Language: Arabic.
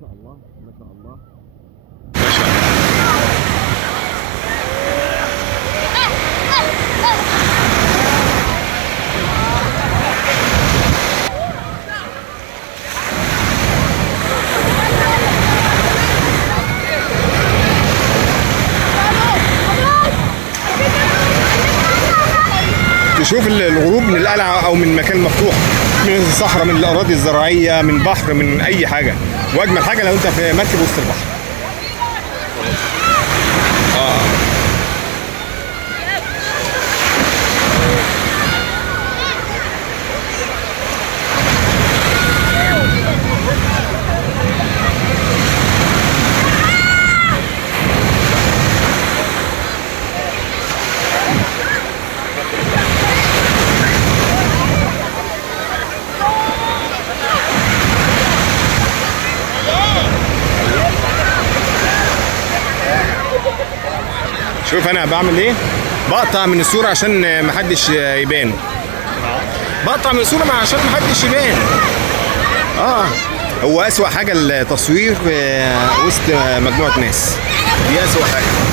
شاء الله ما شاء الله ما شاء الله. تشوف الغروب من القلعة أو من مكان مفتوح، من الصحراء، من الأراضي الزراعية، من بحر، من أي حاجة. وأجمل حاجة لو أنت في مركب وسط البحر. شوف انا بعمل ايه، بقطع من الصورة عشان محدش يبان. بقطع من الصورة عشان محدش يبان. هو اسوأ حاجة التصوير وسط مجموعة ناس، دي اسوأ حاجة.